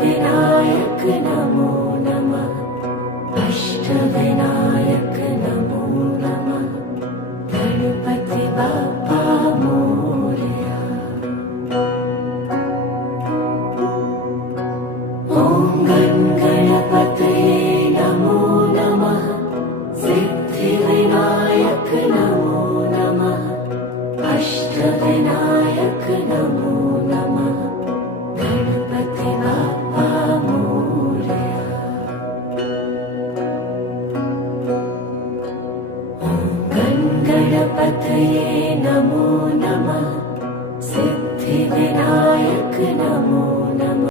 सिद्धिविनायक नमो नमः। अष्टविनायक नमो नमः। गणपति बाप्पा मोरया। ॐ गण